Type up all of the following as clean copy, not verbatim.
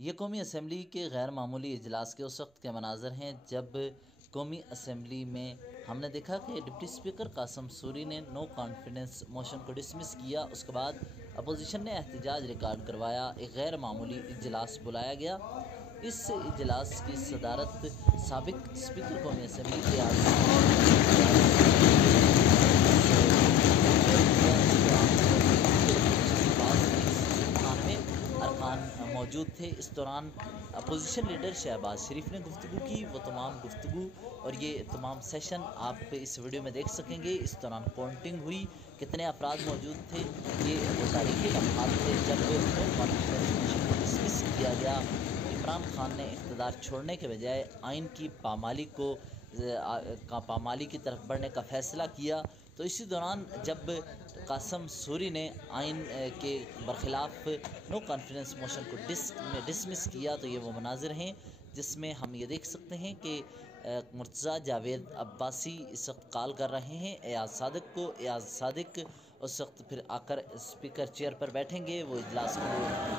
ये कौमी असम्बली के गैर मामूली इजलास के उस वक्त के मनाज़र हैं जब कौमी असम्बली में हमने देखा कि डिप्टी स्पीकर कासम सूरी ने नो कॉन्फिडेंस मोशन को डिसमिस किया। उसके बाद अपोजिशन ने एहतजाज रिकॉर्ड करवाया, एक गैर मामूली इजलास बुलाया गया। इस इजलास की सदारत साबिक स्पीकर कौमी असम्बली के मौजूद थे। इस दौरान अपोजिशन लीडर शहबाज शरीफ ने गुफ्तगू की। वो तमाम गुफ्तगू और ये तमाम सेशन आप इस वीडियो में देख सकेंगे। इस दौरान काउंटिंग हुई, कितने अफराद मौजूद थे, ये वो तारीखी लम्हात थे जब डिसमिस किया गया। इमरान खान ने इक़्तिदार छोड़ने के बजाय आइन की पामाली की तरफ बढ़ने का फ़ैसला किया। तो इसी दौरान जब कासम सूरी ने आइन के बरखिलाफ़ नो कॉन्फिडेंस मोशन को डिसमिस किया, तो ये वो मनाजिर हैं जिसमें हम ये देख सकते हैं कि मुर्तज़ा जावेद अब्बासी इस वक्त कॉल कर रहे हैं एयाज सादिक को। एयाज सादिक उस वक्त फिर आकर स्पीकर चेयर पर बैठेंगे, वो इजलास को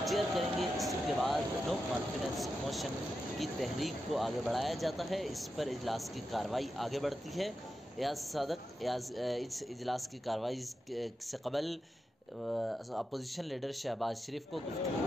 चेयर करेंगे। इसके बाद नो कॉन्फिडेंस मोशन की तहरीक को आगे बढ़ाया जाता है। इस पर इजलास की कार्रवाई आगे बढ़ती है। एयाज सादिक इस इजलास की कार्रवाई से कबल अपोजिशन लीडर शहबाज शरीफ को गुफ्तगू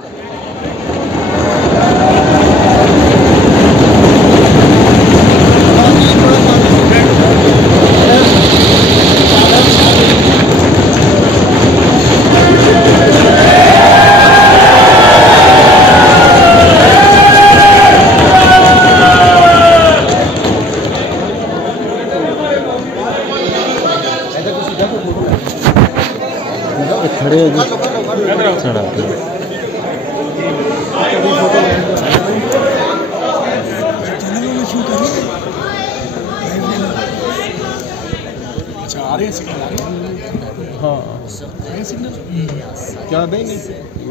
खड़े हाँ क्या नहीं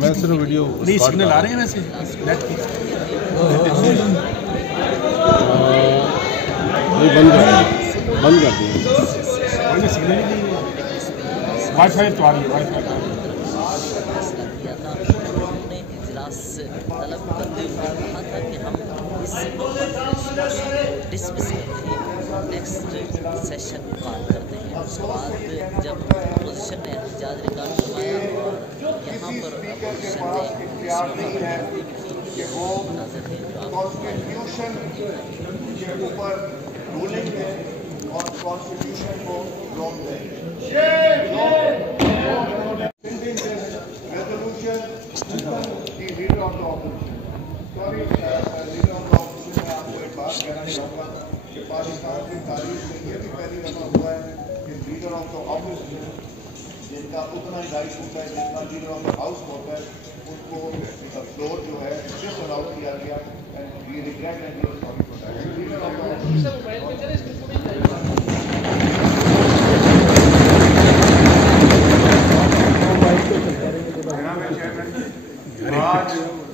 मैं सिर्फ वीडियो नहीं सिग्नल आ रहे हैं वैसे नेट की बंद कर दिया सिग्नल ही नहीं है। वाईफाई तो आ रही है, वाईफाई तलब करते हुए कहा था कि हम इस डिसमिस करते हैं, नेक्स्ट सेशन कॉल करते हैं। उसके बाद जब अपोजिशन ने एहतजाज रिकॉर्ड करवाया और यहाँ पर अपोजिशन ने मुनाज़र है कॉन्स्टिट्यूशन के ऊपर रूलिंग है और कॉन्स्टिट्यूशन को रोक है। Leader of the opposition leader of the opposition में आपको एक बात कहना चाहूँगा कि पाकिस्तान की तारीख में यह भी पहली दफा हुआ है कि लीडर ऑफ द ऑपोजिशन जिनका उतना ही राइट होता है जितना लीडर ऑफ द हाउस होता है, उनको फ्लोर जो है डिस अलाउ किया गया। And we regret and we are sorry for that. Leader of the opposition आज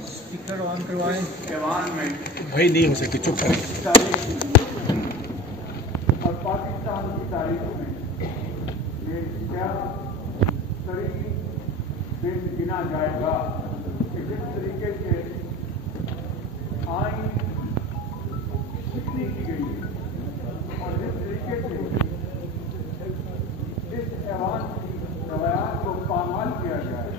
स्पीकर ऑन करवाएं ऐवान में भाई नहीं हो सकती, चुप करें। और पाकिस्तान की तारीख में ये क्या तरीके दिन गिना जाएगा कि जिस तरीके से आइन शिकली की गई है और जिस तरीके से इस ऐवान की रवायात को पामाल किया गया है,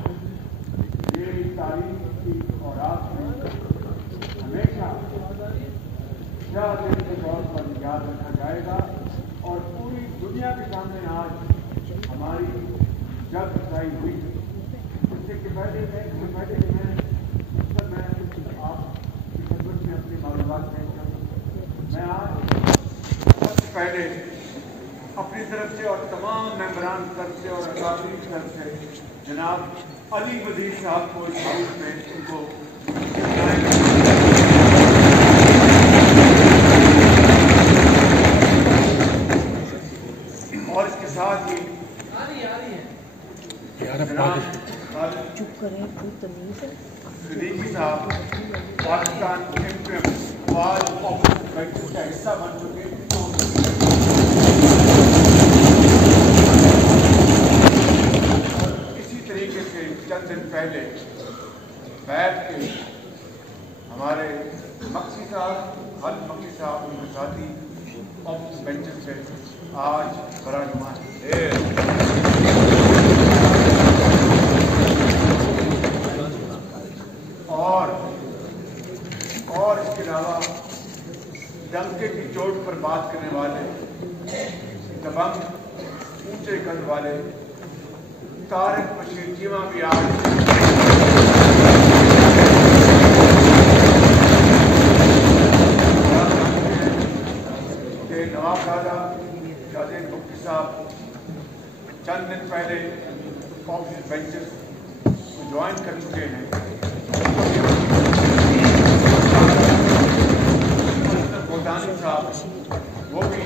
ये तारीख की और आप में हमेशा दिन के तौर पर याद रखा जाएगा। और पूरी दुनिया के सामने आज हमारी जग सफाई हुई। इससे कि पहले मैं आपकी खिदमत में अपनी मालूमात पेश करूँ। मैं आज सबसे पहले अपनी तरफ से और तमाम मेंबरान की तरफ से और अकादमी की तरफ से जनाब अली वजीर साहब को इस हाउस में उनको और इसके साथ ही चुप करें, कोई तमीज़ है। सिद्दीकी साहब पाकिस्तान का हिस्सा बन चुके हैं। चंद दिन पहले बैठ के हमारे मक्सी साहब हल मक्सी साहब उनके साथी ऑफिस बेंचेस से आज बरानुमा है। और इसके अलावा डंके की चोट पर बात करने वाले, दबंग ऊंचे कद वाले तारिक बशीर चीमा भी आज नवाब दादा शाहजेद मुफ्ती साहब चंद दिन पहले ऑफिस बेंचेस को ज्वाइन कर चुके हैं। गोदानी साहब वो भी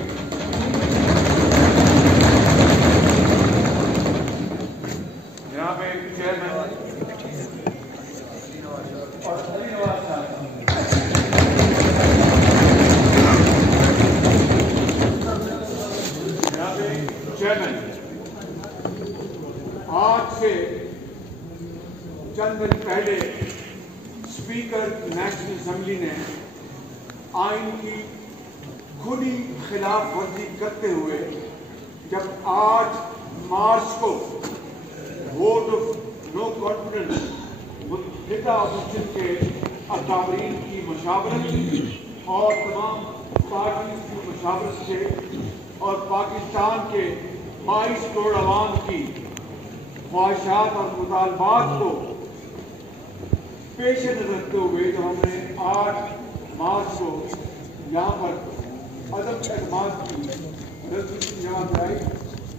जनाब चेयरमैन और नवाज साहब चेयरमैन, आज से चंद दिन पहले स्पीकर नेशनल असेंबली ने आइन की खुली खिलाफ वर्जी करते हुए जब 8 मार्च को वोट ऑफ नो कॉन्फिडेंस मुत्तहिदा अपोजिशन के अकाबरीन की मशावरत और तमाम पार्टी की मशावरत से और पाकिस्तान के 22 करोड़ अवाम की ख्वाहिशात और मुतालबात को पेश नजर रखते हुए जब हमने 8 मार्च को यहाँ पर अदम एतमाद की रेजोल्यूशन जमा कराई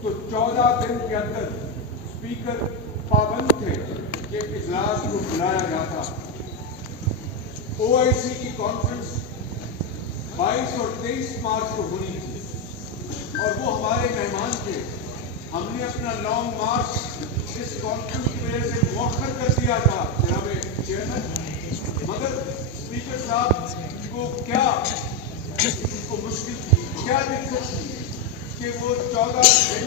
तो 14 दिन के अंदर स्पीकर पाबंद थे कि इजलास को बुलाया जाता। OIC की कॉन्फ्रेंस 22 और 23 मार्च को होनी थी और वो हमारे मेहमान थे। हमने अपना लॉन्ग मार्च इस कॉन्फ्रेंस की वजह से मौखर कर दिया था जनाब चेयरमैन, मगर स्पीकर साहब को क्या उनको मुश्किल थी, क्या दिक्कत थी कि वो 14 दिन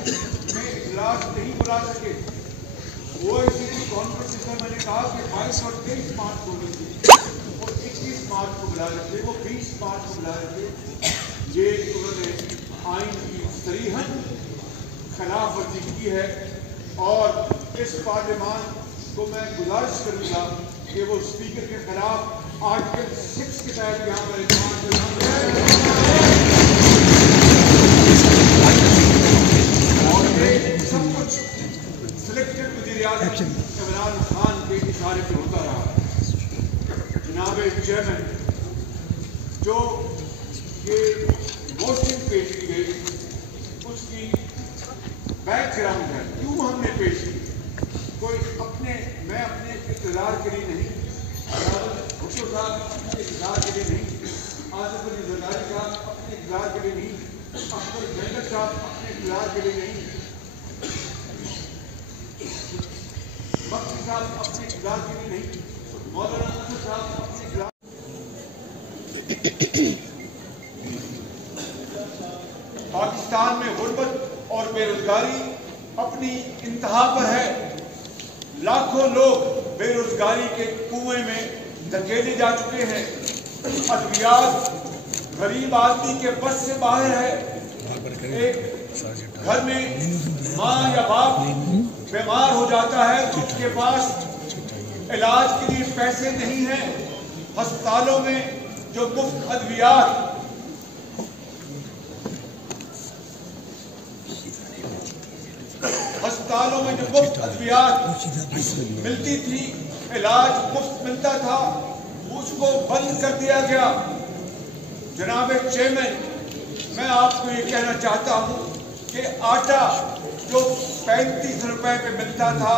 में इजलास नहीं बुला सके। वो इसी कॉन्फ्रेंस में मैंने कहा कि 22 और 23 मार्च को होनी थी और 21 मार्च को बुला रहे थे, वो 20 मार्च को बुला रहे थे। ये उन्होंने आइन की सरीहन खिलाफ वर्जी की है और इस पार्लियामान को मैं गुजारिश करूँगा कि वो स्पीकर के खिलाफ आर्टिकल 6 के तहत यहाँ पर और ये सब कुछ सिलेक्टेड वज़ीर-ए-आज़म इमरान खान के इशारे पे होता रहा। जनाब चेयरमैन, जो ये मोशन पेश की गई उसकी बैकग्राउंड है, क्यों हमने पेश की। कोई मैं अपने इक़्तिदार के लिए नहीं, भुट्टो साहब अपने इक़्तिदार के लिए नहीं, आसिफ अली जरदारी साहब अपने इक़्तिदार के लिए नहीं, अख्तर जैनब साहब अपने इक़्तिदार के लिए नहीं, मक्सी साहब अपने इक़्तिदार के लिए नहीं, मौलाना नसर साहब अपने इक़्तिदार। पाकिस्तान में गुर्बत और बेरोजगारी अपनी इंतहा पर है। लाखों लोग बेरोजगारी के कुएं में धकेले जा चुके हैं। अद्वियात गरीब आदमी के बस से बाहर है। एक घर में माँ या बाप बीमार हो जाता है तो उसके पास इलाज के लिए पैसे नहीं हैं। अस्पतालों में जो मुफ्त अद्वियात मिलती थी, इलाज मुफ्त मिलता था, उसको बंद कर दिया गया। जनाब चेयरमैन, मैं आपको ये कहना चाहता हूँ कि आटा जो 35 रुपए पे मिलता था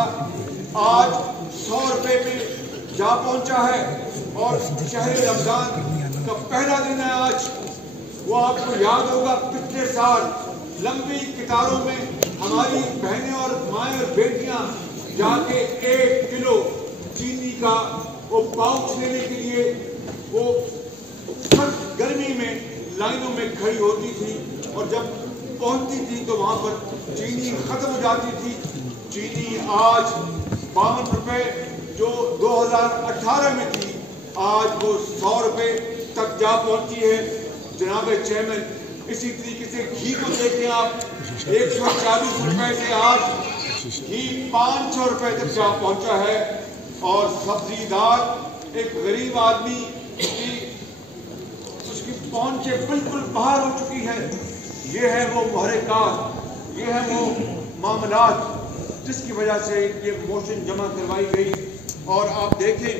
आज 100 रुपए पे जा पहुंचा है और शहर रमजान का पहला दिन है आज। वो आपको याद होगा पिछले साल लंबी कतारों में हमारी बहनें और माएँ और बेटियां जाके 1 किलो चीनी का वो पाउच लेने के लिए वो गर्मी में लाइनों में खड़ी होती थी और जब पहुंचती थी तो वहां पर चीनी खत्म हो जाती थी। चीनी आज 52 रुपए जो 2018 में थी आज वो 100 रुपये तक जा पहुंची है। जनाब चेयरमैन, इसी तरीके से घी को देखें आप, 140 रुपये से आज घी 500 रुपये तक जा पहुंचा है। और सब्जीदार एक गरीब आदमी की उसकी पहुंच से बिल्कुल बाहर हो चुकी है। ये है वो मुहर्रिकात, ये है वो मामलात जिसकी वजह से ये मोशन जमा करवाई गई। और आप देखें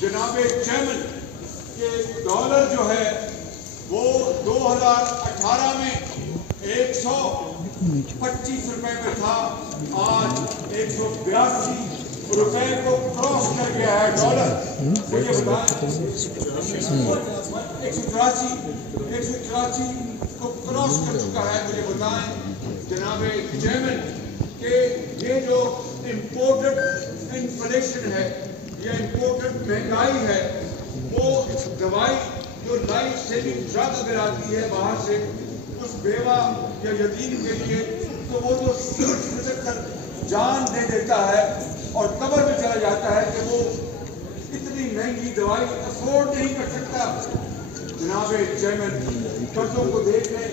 जनाब चेयरमैन, ये डॉलर जो है वो 2018 में 125 रुपए में था, आज 182 रुपए को क्रॉस कर गया है डॉलर। मुझे बताएं, 184 को क्रॉस कर चुका है। मुझे बताएं जनाब चेयरमैन कि ये जो इम्पोर्टेड इन्फ्लेशन है, ये इम्पोर्टेड महंगाई है, वो दवाई जो लाइफ सेविंग ड्रग अगर आती है बाहर से उस बेवा या यतीम के लिए, तो वो तो कर जान दे देता है और कब्र में चला जाता है कि वो इतनी महंगी दवाई अफोर्ड नहीं कर सकता। जनाब चेयरमैन, कर्जों को देख लें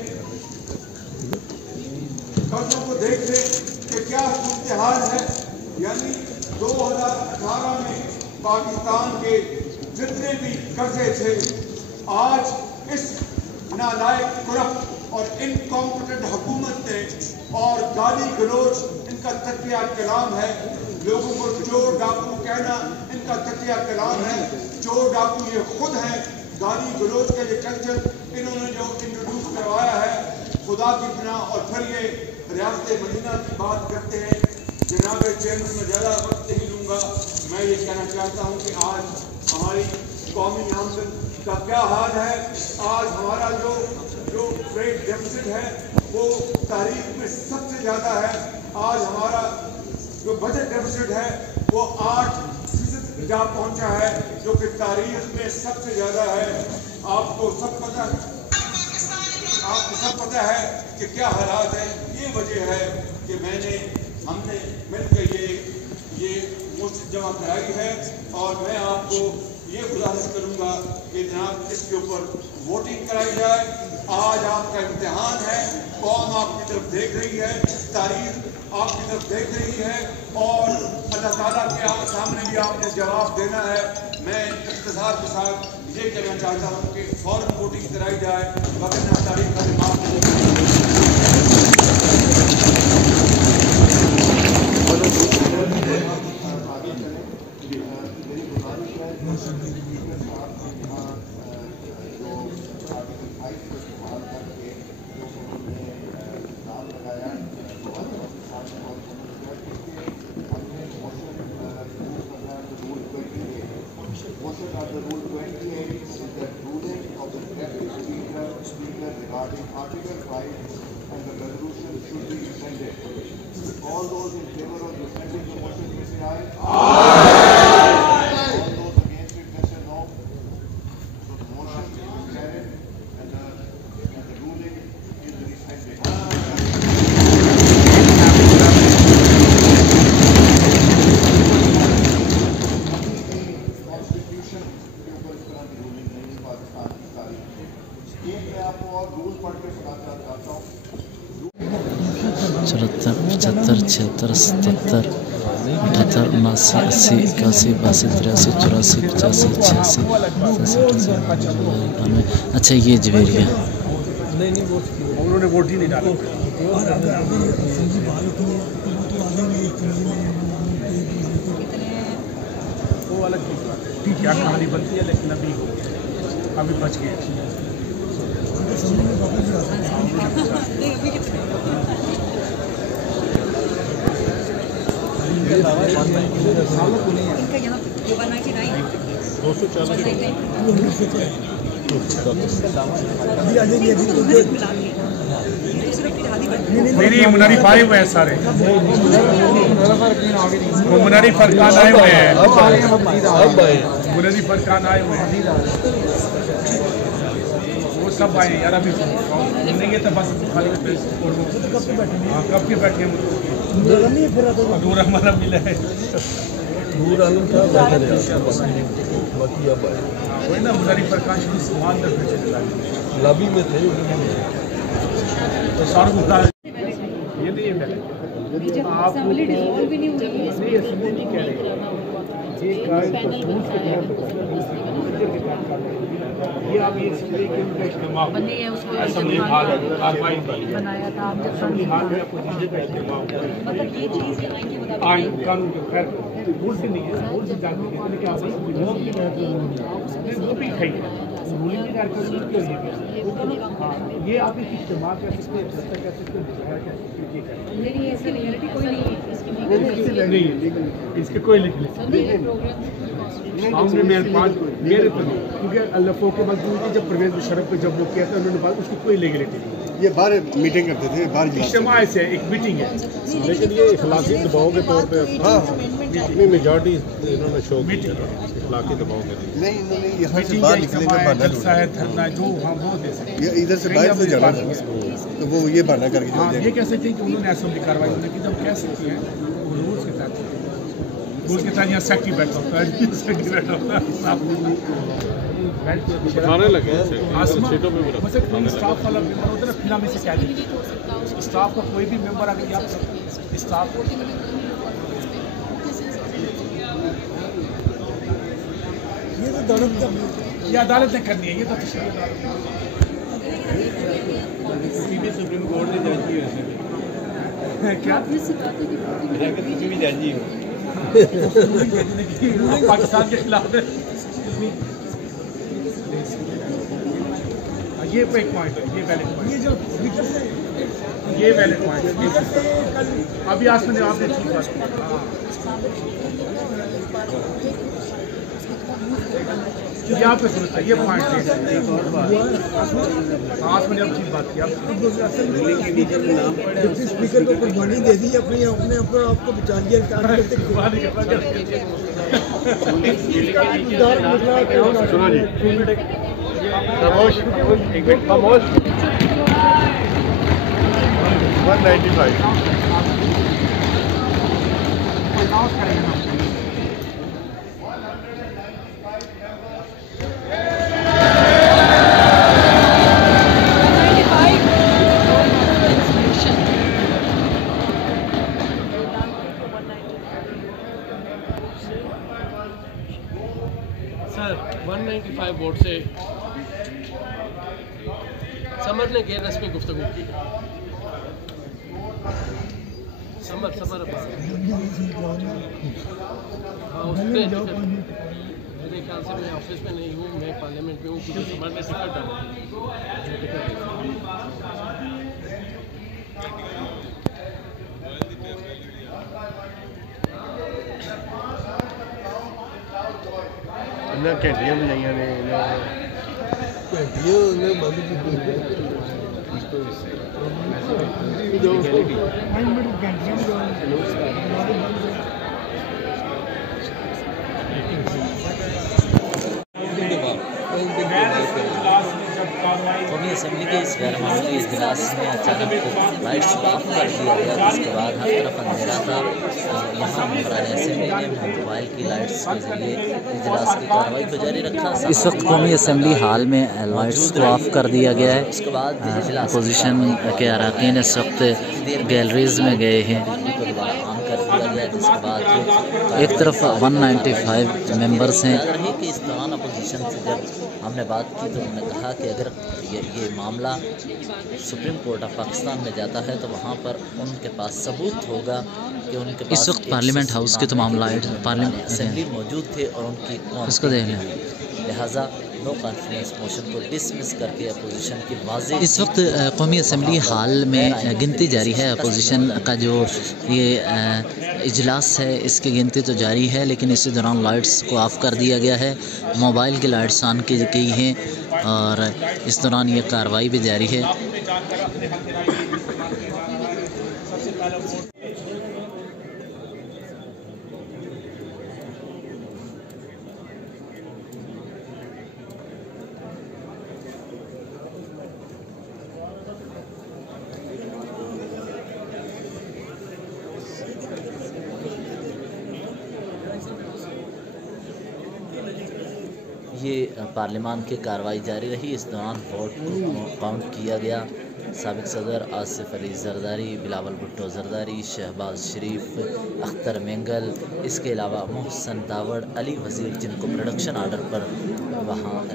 कि क्या सूरत हाल है। यानी 2018 में पाकिस्तान के जितने भी कर्जे थे, आज इस नालायक, करप्ट और इनकॉम्पिटेंट हुकूमत ने और गाली गलोच इनका तकिया कलाम है। लोगों को चोर डाकू कहना इनका तकिया कलाम है। चोर डाकू ये खुद हैं। गाली गलोच का ये कल्चर इन्होंने जो इंट्रोड्यूस करवाया है, खुदा की पनाह। और फिर ये रियासत मदीना की बात करते हैं। जनाब चेयरमैन, में ज़्यादा वक्त नहीं लूँगा। मैं ये कहना चाहता हूँ कि आज हमारी कौमी आमदन का क्या हाल है। आज हमारा जो ट्रेड डेफिसिट है वो तारीख में सबसे ज़्यादा है। आज हमारा जो बजट डेफिसिट है वो 8% जा पहुँचा है, जो कि तारीख में सबसे ज़्यादा है। आपको सब पता है कि क्या हालात है। ये वजह है कि हमने मिलकर ये मोशन जमा कराई है। और मैं आपको ये गुजारिश करूँगा कि जनाब इसके ऊपर वोटिंग कराई जाए। आज आपका इम्तिहान है, कौम आपकी तरफ देख रही है, तारीख आपकी तरफ देख रही है और अल्लाह ताला के सामने भी आपने जवाब देना है। मैं इख्तिसार के साथ ये कहना चाहता हूँ कि फौरन वोटिंग कराई जाए, वरना तारीख का दिमाग regarding Article 5 and the resolution should be rescinded. All those in favor of rescinding the motion, please say aye. Aye. All those against it, please say no. So the motion is carried and the ruling is rescinded. Constitution के ऊपर इस तरह की ruling नहीं है पाकिस्तान की तारीख में। मैं आपको और रूल पढ़ के सुनाना चाहता हूँ। 74, 75, 76, 77, 78, 79, 80, 81, 82, 83, 84, 85, 86, 87, 88, अच्छा ये जवेरिया उन्होंने वोट ही नहीं डाला। वो अलग क्या कहानी बनती है, लेकिन अभी बच गए। मेरी मुनारी फाइव हुए हैं सारे, वो मुनारी फरकान आए हुए हैं, मुनारी फरकान आए हुए हैं, वो सब आए यार। अभी मिलेंगे तो बस खाली कब के बैठे हैं, दूर हमारा मिला है। नूर आलम था बाकी अब आए वही ना मुजारी प्रकाश भी समान करके चले लॉबी में थे तो सारू गुप्ता ये नहीं है आप असेंबली डिसॉल्व भी नहीं हुई है नहीं असेंबली नहीं कह रहे ये कार्य रूल्स के तहत ये आप ये समझिए कि उनका इस्तेमाल बनी है उसको असेंबली हाल कार्रवाई बनाया था आप जब असेंबली हाल में पोजीशन का इस्तेमाल मतलब ये चीज़ यहाँ की बता आइन कानून के खैर रूल से नहीं है रूल से जानते हैं लेकिन आप वो भी सही है रूलिंग के कार्यक्रम के लिए ये आप इस इस्तेमाल कर सकते हैं जब तक कर सकते हैं नहीं इसकी रियलिटी कोई नहीं है इसकी नहीं इसके कोई लिख नहीं हमने मेरे पास मेरे पर क्योंकि अल्लाह के बाद जब परवेज मुशर्रफ पे जब वो किया था उन्होंने बात उसकी कोई लीगलिटी नहीं ये बाहर मीटिंग करते थे बाहर इज्तिमा से एक मीटिंग है लेकिन ये इखलाकी दबाव के तौर पे हाँ इतनी मेजॉरिटी इन्होंने शो की इखलाकी दबाव के लिए नहीं नहीं यहाँ से मीटिंग बाहर है निकलने इज्तिमा का है बहाना जलसा है धरना जो हाँ वो दे सकते ये इधर से बाहर से जाना था तो वो ये बहाना करके हाँ चले ये कह सकते हैं कि उन्होंने असेंबली कार्रवाई होने की जब कह सकते हैं वो रूल्स के तहत यहाँ सेक्रेटरी बैठा होता है सेक्रेटरी बैठा होता है खाने लगे सीटों पे मतलब कोई स्टाफ वाला मेंबर होता है ना फिल्म से क्या स्टाफ का कोई भी मेंबर अगर आप स्टाफ ये अदालत ने करनी है ये तो सुप्रीम कोर्ट ने जज की क्या पाकिस्तान के खिलाफ ये पे एक पॉइंट है ये वैलिड पॉइंट ये वैलिड पॉइंट अभी आज मैंने आपने ठीक बात की यहाँ पे सुनता ये पॉइंट है आज मैंने अब ठीक बात की डिप्टी स्पीकर को कुर्बानी दे दी अपने अपने ऊपर आपको बचा लिया सुनो जी खामोश एक मिनट खामोश 195 सर 195 वोट से समर ने गैर रस्मी गुफ्तगू की समर हाँ उस पर मेरे ख्याल से मैं ऑफिस में नहीं हूँ मैं पार्लियामेंट में हूँ क्योंकि समर ने टिकट डाला घंटियां बजाइया ने कौमी असम्बली के इस गैर मामूली इजलास में अचानक लाइट्स ऑफ कर दिया गया जिसके बाद हर तरफ अंधेरा था। यहाँ मेम्बरान असम्बली ने मोबाइल की लाइट्स के जरिए इजलास की कार्रवाई को जारी रखा। इस वक्त कौमी असम्बली हाल में लाइट्स को ऑफ कर दिया गया है। उसके बाद अपोजिशन के अरकान इस वक्त गैलरीज में गए हैं जिसके बाद एक तरफ 195 मेंबर्स हैं कि इस दौरान अपोजिशन से जब हमने बात की तो उन्होंने कहा कि अगर ये मामला सुप्रीम कोर्ट ऑफ पाकिस्तान में जाता है तो वहाँ पर उनके पास सबूत होगा कि उनके पास इस वक्त पार्लियामेंट हाउस के तमाम लाइट पार्लियामेंट असेंबली मौजूद थे और उनकी उसको देख लें लिहाजा नो कॉन्फिडेंस मोशन को डिसमिस करके अपोजिशन की वाज़ेह इस वक्त कौमी असम्बली हाल में गिनती जारी है। अपोजिशन का जो ये इजलास है इसकी गिनती तो जारी है लेकिन इसी दौरान लाइट्स को ऑफ़ कर दिया गया है। मोबाइल की लाइट्स ऑन की गई हैं और इस दौरान ये कार्रवाई भी जारी है। ये पार्लियामान की कार्रवाई जारी रही। इस दौरान वोट को काउंट किया गया। साबिक सदर आसिफ अली जरदारी, बिलावल भुट्टो जरदारी, शहबाज शरीफ, अख्तर मेंगल, इसके अलावा मोहसन दावड़, अली वज़ीर, जिनको प्रोडक्शन आर्डर पर वहाँ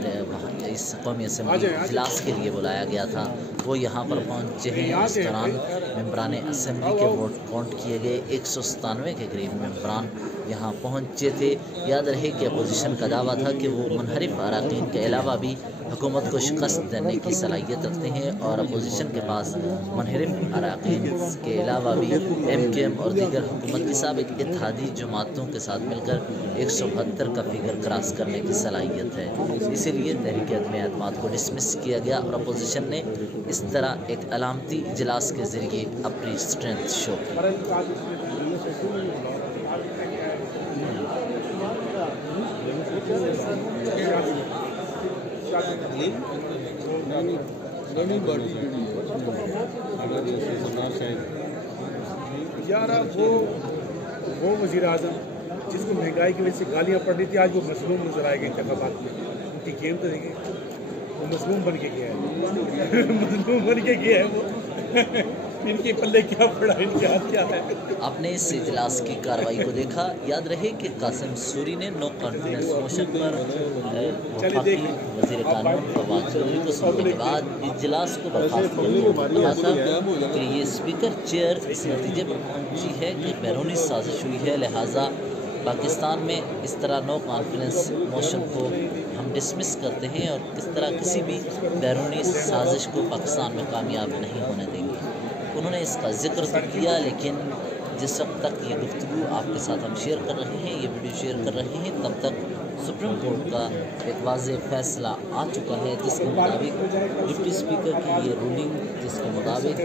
इस कौमी असम्बली इजलास के लिए बुलाया गया था, वो यहाँ पर पहुँचे हैं। इस दौरान मेम्बरान असम्बली के वोट काउंट किए गए। 197 के करीब मेम्बरान यहाँ पहुँचे थे। याद रहे कि अपोजिशन का दावा था कि वो मुनहरिफ अराकीन के अलावा भी हुकूमत को शिकस्त देने की सलाहियत रखते हैं और अपोजिशन के पास मुनहरिफ अराकीन के अलावा भी MKM और दीगर हुकूमत की साबिक इत्तेहादी जमातों के साथ मिलकर 172 का फिगर क्रॉस करने की सलाहियत है। इसीलिए तहरीक अदम-ए-एतमाद को डिसमिस किया गया और अपोजिशन ने इस तरह एक अलामती इजलास के ज़रिए अपनी स्ट्रेंथ शो की। यार वो वज़ीर आज़म जिसको महंगाई की वजह से गालियाँ पड़ रही थी, आज वो मजलूम नजर आएगा इंतखाबात में। उनकी गेम तो देखिए, वो मजलूम बन के गया है मजलूम बन के गया है वो इनके पल्ले क्या पड़ा, इनके हाथ क्या है। आपने इस इजलास की कार्रवाई को देखा। याद रहे कि कासिम सूरी ने नो कॉन्फिडेंस मोशन पर वफाकी वज़ीर कानून फवाद चौधरी को सुनने के बाद इजलास को बर्खास्त करने को कहा था कि ये स्पीकर चेयर इस नतीजे पर पहुंची है कि बैरूनी साजिश हुई है, लिहाजा पाकिस्तान में इस तरह नो कॉन्फिडेंस मोशन को हम डिसमिस करते हैं और किस तरह किसी भी बैरूनी साजिश को पाकिस्तान में कामयाब नहीं होने देंगे। उन्होंने इसका जिक्र तो किया, लेकिन जिस वक्त तक ये गुफ्तगू आपके साथ हम शेयर कर रहे हैं, ये वीडियो शेयर कर रहे हैं, तब तक सुप्रीम कोर्ट का एक वाज़ेह फैसला आ चुका है जिसके मुताबिक डिप्टी स्पीकर की ये रूलिंग, जिसके मुताबिक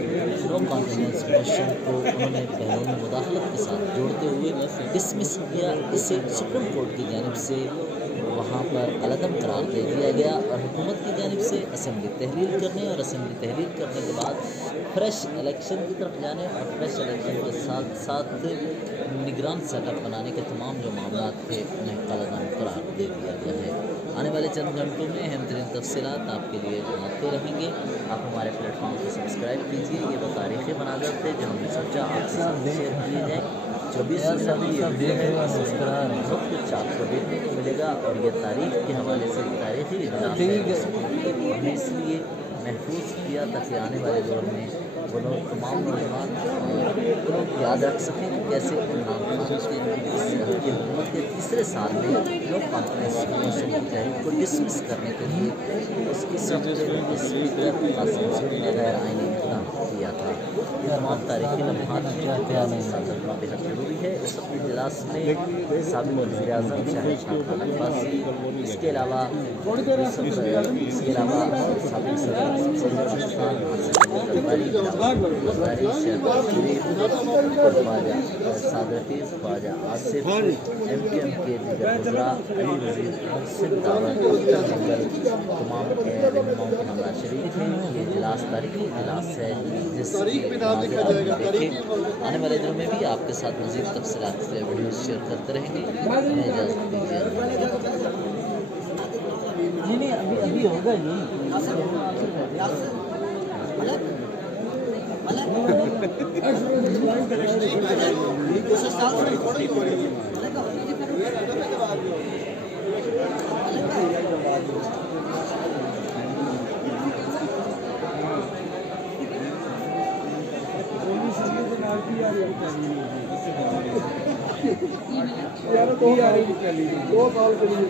नो कॉन्फिडेंस मोशन को उन्होंने बैरूनी मुदाखलत के साथ जोड़ते हुए डिसमिस किया। इसे सुप्रीम कोर्ट की जानिब से वहाँ पर अलअदम करार दे दिया गया और हुकूमत की जानिब से असम्बली तहलील करने और असम्बली तहलील करने के बाद फ्रेश इलेक्शन की तरफ जाने और फ्रेश इलेक्शन के साथ साथ निगरान सेटअप बनाने के तमाम जो मामला थे उन्हें अलअदम करार दे दिया गया है। आने वाले चंद घंटों में अहम तरीन तफसीलात आपके लिए आते रहेंगे। आप हमारे प्लेटफॉर्म को सब्सक्राइब कीजिए। ये वो तारीख़ी मनाज़र थे जो हमने सोचा आपके साथ शेयर किए जाए। 24 फरवरी ये वीडियो है, सब कुछ आपको देखने को मिलेगा और ये तारीख के हवाले से तारीख़ी इजलास है, हमने इसलिए महफूज किया ताकि आने वाले दौर में वो लोग तमाम नौजवान याद रख सकें कि कैसे इमरान खान की हुकूमत के तीसरे साल में लोग कॉन्फ्रेंस मोशन की तहरीक को डिसमिस करने के लिए उसकी स्पीकर कासिम सूरी ने गैर आईनी इक़दाम किया था। ये तमाम तारीख़ी लम्हात रखना बेहद ज़रूरी है। इस वक्त इजलास में साबिक़ वज़ीर आज़म शाहिद खान अब्बासी, इसके अलावा साबिक़ सदर पाकिस्तान ख्वाजा आसिफ, MKM के दीगर वज़रा, अली वज़ीर, मोहसिन दावड़, तमाम रहनुमाओं के हमरा शरीक हैं। ये इजलास तारीख़ी इजलास है जिसके आने वाले दिनों में भी आपके साथ मज़ीद तफसीलात से वीडियो शेयर करते रहेंगे। हमें इजाज़त दीजिए। नहीं अभी होगा दो साल के लिए